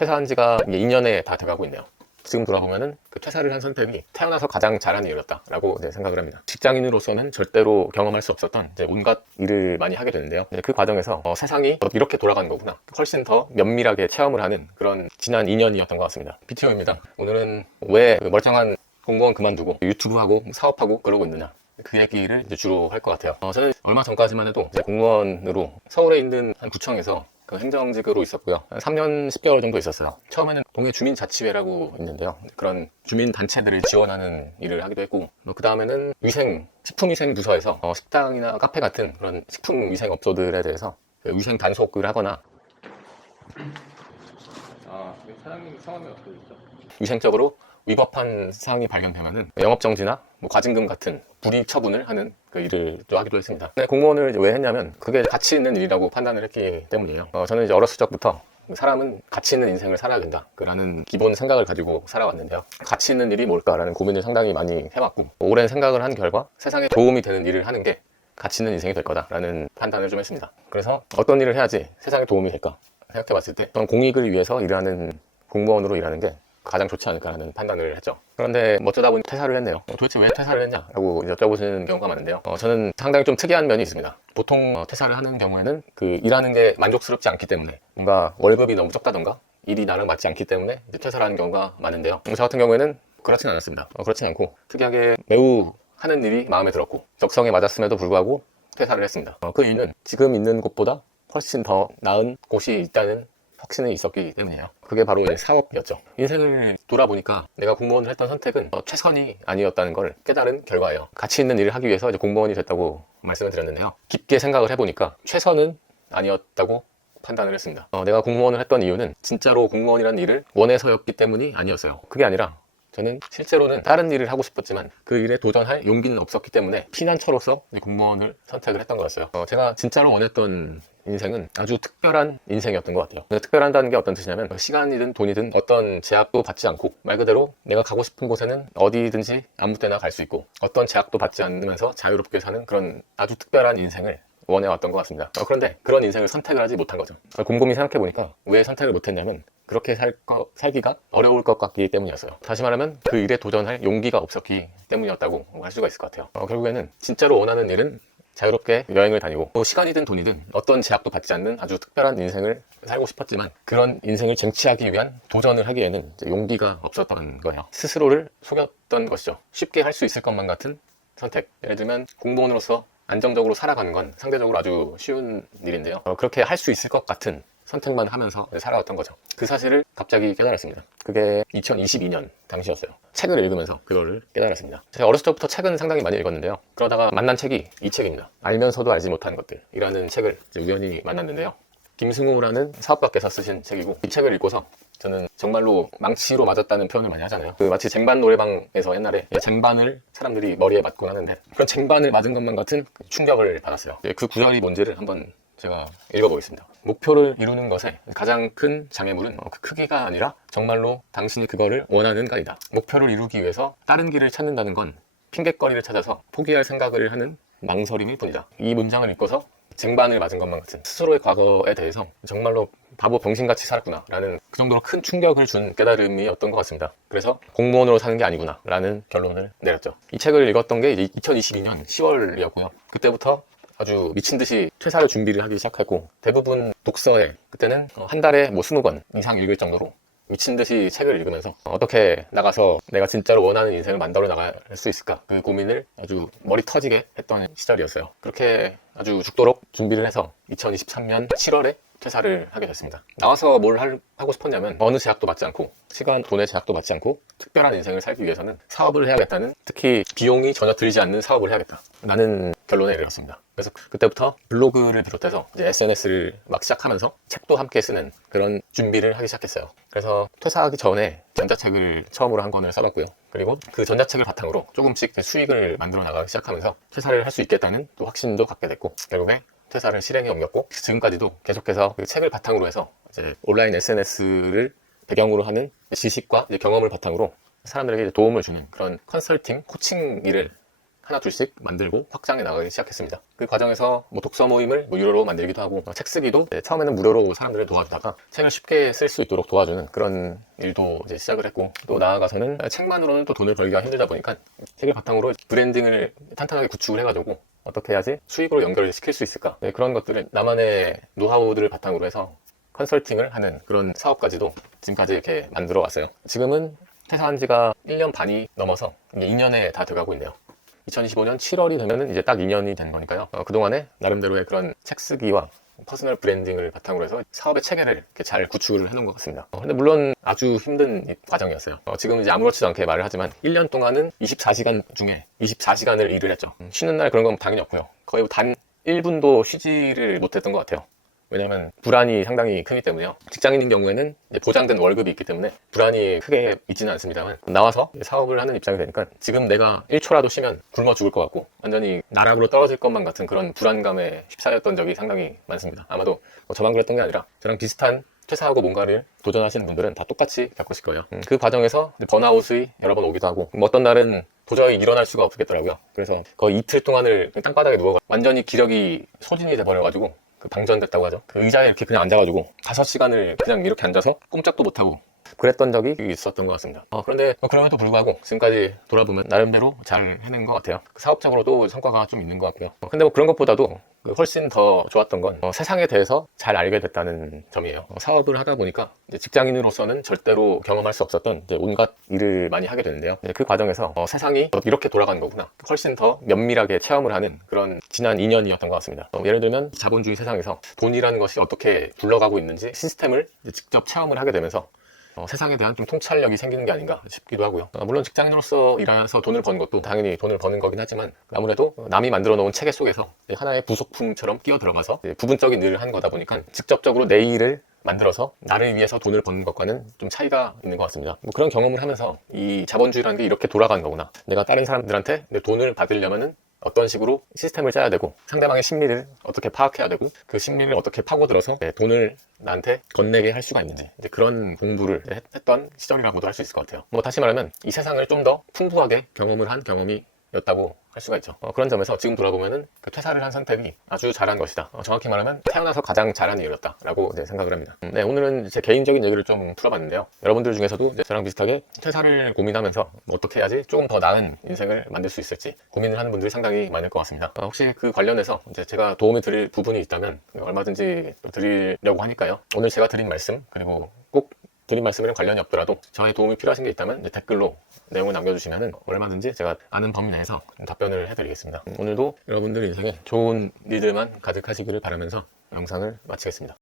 퇴사한 지가 2년에 다 돼가고 있네요. 지금 돌아보면은 그 퇴사를 한 선택이 태어나서 가장 잘한 일이었다라고 생각을 합니다. 직장인으로서는 절대로 경험할 수 없었던 온갖 일을 많이 하게 되는데요. 그 과정에서 세상이 이렇게 돌아가는 거구나, 훨씬 더 면밀하게 체험을 하는 그런 지난 2년이었던 것 같습니다. BTO입니다. 오늘은 왜 멀쩡한 공무원 그만두고 유튜브하고 사업하고 그러고 있느냐, 그 얘기를 주로 할 것 같아요. 저는 얼마 전까지만 해도 공무원으로 서울에 있는 한 구청에서 그 행정직으로 있었고요. 3년 10개월 정도 있었어요. 처음에는 동해 주민자치회라고 있는데요. 그런 주민단체들을 지원하는 일을 하기도 했고, 그 다음에는 식품위생부서에서 식당이나 카페 같은 그런 식품위생업소들에 대해서 위생 단속을 하거나, 사장님 성함이 어떻게 되죠? 위생적으로 위법한 사항이 발견되면은 영업정지나 과징금 같은 불이익 처분을 하는 그 일을 또 하기도 했습니다. 공무원을 왜 했냐면 그게 가치 있는 일이라고 판단을 했기 때문이에요. 저는 어렸을 적부터 사람은 가치 있는 인생을 살아야 된다라는 기본 생각을 가지고 살아왔는데요. 가치 있는 일이 뭘까라는 고민을 상당히 많이 해왔고, 오랜 생각을 한 결과 세상에 도움이 되는 일을 하는 게 가치 있는 인생이 될 거다라는 판단을 좀 했습니다. 그래서 어떤 일을 해야지 세상에 도움이 될까 생각해봤을 때 저는 공익을 위해서 일하는 공무원으로 일하는 게 가장 좋지 않을까라는 판단을 했죠. 그런데 어쩌다 보니 퇴사를 했네요. 도대체 왜 퇴사를 했냐라고 여쭤보시는 경우가 많은데요. 저는 상당히 좀 특이한 면이 있습니다. 보통 퇴사를 하는 경우에는 그 일하는 게 만족스럽지 않기 때문에, 뭔가 월급이 너무 적다던가 일이 나랑 맞지 않기 때문에 퇴사를 하는 경우가 많은데요. 저 같은 경우에는 그렇진 않았습니다. 그렇진 않고 특이하게 매우 하는 일이 마음에 들었고 적성에 맞았음에도 불구하고 퇴사를 했습니다. 그 이유는 지금 있는 곳보다 훨씬 더 나은 곳이 있다는 확신이 있었기 때문이에요. 그게 바로 사업이었죠. 인생을 돌아보니까 내가 공무원을 했던 선택은 최선이 아니었다는 걸 깨달은 결과예요. 가치 있는 일을 하기 위해서 공무원이 됐다고 말씀을 드렸는데요. 깊게 생각을 해보니까 최선은 아니었다고 판단을 했습니다. 내가 공무원을 했던 이유는 진짜로 공무원이라는 일을 원해서였기 때문이 아니었어요. 그게 아니라 저는 실제로는 다른 일을 하고 싶었지만 그 일에 도전할 용기는 없었기 때문에 피난처로서 공무원을 선택을 했던 거였어요. 제가 진짜로 원했던 인생은 아주 특별한 인생이었던 것 같아요. 특별하다는 게 어떤 뜻이냐면 시간이든 돈이든 어떤 제약도 받지 않고 말 그대로 내가 가고 싶은 곳에는 어디든지 아무 때나 갈 수 있고 어떤 제약도 받지 않으면서 자유롭게 사는 그런 아주 특별한 인생을 원해왔던 것 같습니다. 그런데 그런 인생을 선택을 하지 못한 거죠. 곰곰이 생각해보니까 왜 선택을 못했냐면 그렇게 살기가 어려울 것 같기 때문이었어요. 다시 말하면 그 일에 도전할 용기가 없었기 때문이었다고 할 수가 있을 것 같아요. 결국에는 진짜로 원하는 일은 자유롭게 여행을 다니고 또 시간이든 돈이든 어떤 제약도 받지 않는 아주 특별한 인생을 살고 싶었지만 그런 인생을 쟁취하기 위한 도전을 하기에는 용기가 없었던 거예요. 스스로를 속였던 것이죠. 쉽게 할 수 있을 것만 같은 선택. 예를 들면 공무원으로서 안정적으로 살아가는 건 상대적으로 아주 쉬운 일인데요. 그렇게 할 수 있을 것 같은 선택만 하면서 살아왔던 거죠. 그 사실을 갑자기 깨달았습니다. 그게 2022년 당시였어요. 책을 읽으면서 그거를 깨달았습니다. 제가 어렸을 때부터 책은 상당히 많이 읽었는데요. 그러다가 만난 책이 이 책입니다. 알면서도 알지 못한 것들이라는 책을 우연히 만났는데요. 김승우라는 사업가께서 쓰신 책이고, 이 책을 읽고서 저는 정말로 망치로 맞았다는 표현을 많이 하잖아요. 마치 쟁반 노래방에서 옛날에 쟁반을 사람들이 머리에 맞고 하는데 그런 쟁반을 맞은 것만 같은 충격을 받았어요. 그 구절이 뭔지를 한번 제가 읽어보겠습니다. 목표를 이루는 것에 가장 큰 장애물은 그 크기가 아니라 정말로 당신이 그거를 원하는가이다. 목표를 이루기 위해서 다른 길을 찾는다는 건 핑곗거리를 찾아서 포기할 생각을 하는 망설임일 뿐이다. 이 문장을 읽고서 쟁반을 맞은 것만 같은 스스로의 과거에 대해서 정말로 바보 병신같이 살았구나 라는 그 정도로 큰 충격을 준 깨달음이었던 것 같습니다. 그래서 공무원으로 사는 게 아니구나 라는 결론을 내렸죠. 이 책을 읽었던 게 2022년 10월이었고요. 그때부터 아주 미친듯이 퇴사를 준비를 하기 시작했고, 대부분 독서에 그때는 한 달에 20권 이상 읽을 정도로 미친듯이 책을 읽으면서 어떻게 나가서 내가 진짜로 원하는 인생을 만들어 나갈 수 있을까, 그 고민을 아주 머리 터지게 했던 시절이었어요. 그렇게 아주 죽도록 준비를 해서 2023년 7월에 퇴사를 하게 됐습니다. 나와서 뭘 하고 싶었냐면 어느 제약도 받지 않고 시간, 돈의 제약도 받지 않고 특별한 인생을 살기 위해서는 사업을 해야겠다는, 특히 비용이 전혀 들지 않는 사업을 해야겠다 라는 결론에 이르렀습니다. 그래서 그때부터 블로그를 비롯해서 이제 SNS를 막 시작하면서 책도 함께 쓰는 그런 준비를 하기 시작했어요. 그래서 퇴사하기 전에 전자책을 처음으로 한 권을 써봤고요. 그리고 그 전자책을 바탕으로 조금씩 수익을 만들어 나가기 시작하면서 퇴사를 할 수 있겠다는 또 확신도 갖게 됐고, 결국에 퇴사를 실행에 옮겼고, 지금까지도 계속해서 그 책을 바탕으로 해서 이제 온라인 SNS를 배경으로 하는 지식과 이제 경험을 바탕으로 사람들에게 도움을 주는 그런 컨설팅, 코칭 일을 하나 둘씩 만들고 확장해 나가기 시작했습니다. 그 과정에서 뭐 독서 모임을 무료로 만들기도 하고, 책 쓰기도 처음에는 무료로 사람들을 도와주다가 책을 쉽게 쓸 수 있도록 도와주는 그런 일도 이제 시작을 했고, 또 나아가서는 책만으로는 또 돈을 벌기가 힘들다 보니까 책을 바탕으로 브랜딩을 탄탄하게 구축을 해가지고 어떻게 해야지 수익으로 연결을 시킬 수 있을까, 그런 것들을 나만의 노하우들을 바탕으로 해서 컨설팅을 하는 그런 사업까지도 지금까지 이렇게 만들어 왔어요. 지금은 퇴사한 지가 1년 반이 넘어서 이제 2년에 다 돼가고 있네요. 2025년 7월이 되면은 이제 딱 2년이 된 거니까요. 그동안에 나름대로의 그런 책 쓰기와 퍼스널 브랜딩을 바탕으로 해서 사업의 체계를 이렇게 잘 구축을 해놓은 것 같습니다. 근데 물론 아주 힘든 과정이었어요. 지금 이제 아무렇지도 않게 말을 하지만 1년 동안은 24시간 중에 24시간을 일을 했죠. 쉬는 날 그런 건 당연히 없고요. 거의 단 1분도 쉬지를 못했던 것 같아요. 왜냐면 불안이 상당히 크기 때문에요. 직장인인 경우에는 보장된 월급이 있기 때문에 불안이 크게 있지는 않습니다만, 나와서 사업을 하는 입장이 되니까 지금 내가 1초라도 쉬면 굶어 죽을 것 같고 완전히 나락으로 떨어질 것만 같은 그런 불안감에 휩싸였던 적이 상당히 많습니다. 아마도 저만 그랬던 게 아니라 저랑 비슷한 퇴사하고 뭔가를 도전하시는 분들은 다 똑같이 겪으실 거예요. 그 과정에서 번아웃이 여러 번 오기도 하고, 어떤 날은 도저히 일어날 수가 없겠더라고요. 그래서 거의 이틀 동안을 땅바닥에 누워 완전히 기력이 소진이 돼버려가지고 방전됐다고 하죠. 그 의자에 이렇게 그냥 앉아가지고 5시간을 그냥 이렇게 앉아서 꼼짝도 못하고 그랬던 적이 있었던 것 같습니다. 그런데 그럼에도 불구하고 지금까지 돌아보면 나름대로 잘 해낸 것 같아요. 사업적으로도 성과가 좀 있는 것 같고요. 근데 뭐 그런 것보다도 훨씬 더 좋았던 건 세상에 대해서 잘 알게 됐다는 점이에요. 사업을 하다 보니까 이제 직장인으로서는 절대로 경험할 수 없었던 이제 온갖 일을 많이 하게 되는데요. 그 과정에서 세상이 이렇게 돌아가는 거구나, 훨씬 더 면밀하게 체험을 하는 그런 지난 2년이었던 것 같습니다. 예를 들면 자본주의 세상에서 돈이라는 것이 어떻게 굴러가고 있는지 시스템을 직접 체험을 하게 되면서 세상에 대한 좀 통찰력이 생기는 게 아닌가 싶기도 하고요. 물론 직장인으로서 일해서 돈을 버는 것도 당연히 돈을 버는 거긴 하지만, 아무래도 남이 만들어 놓은 체계 속에서 하나의 부속품처럼 끼어 들어가서 부분적인 일을 하는 거다 보니까 직접적으로 내 일을 만들어서 나를 위해서 돈을 버는 것과는 좀 차이가 있는 것 같습니다. 그런 경험을 하면서 이 자본주의라는 게 이렇게 돌아가는 거구나, 내가 다른 사람들한테 내 돈을 받으려면은 어떤 식으로 시스템을 짜야 되고, 상대방의 심리를 어떻게 파악해야 되고, 그 심리를 어떻게 파고들어서 돈을 나한테 건네게 할 수가 있는지, 이제 그런 공부를 했던 시절이라고도 할 수 있을 것 같아요. 다시 말하면 이 세상을 좀 더 풍부하게 경험을 한 경험이었다고 할 수가 있죠. 그런 점에서 지금 돌아보면은 그 퇴사를 한 선택이 아주 잘한 것이다, 정확히 말하면 태어나서 가장 잘한 일이었다 라고 이제 생각을 합니다. 네, 오늘은 제 개인적인 얘기를 좀 풀어봤는데요. 여러분들 중에서도 이제 저랑 비슷하게 퇴사를 고민하면서 어떻게 해야지 조금 더 나은 인생을 만들 수 있을지 고민을 하는 분들이 상당히 많을 것 같습니다. 혹시 그 관련해서 이제 제가 도움이 드릴 부분이 있다면 얼마든지 드리려고 하니까요. 오늘 제가 드린 말씀, 그리고 꼭 드린 말씀이랑 관련이 없더라도 저의 도움이 필요하신 게 있다면 댓글로 내용을 남겨주시면 얼마든지 제가 아는 범위 내에서 답변을 해드리겠습니다. 오늘도 여러분들 인생에 좋은 일들만 가득하시기를 바라면서 영상을 마치겠습니다.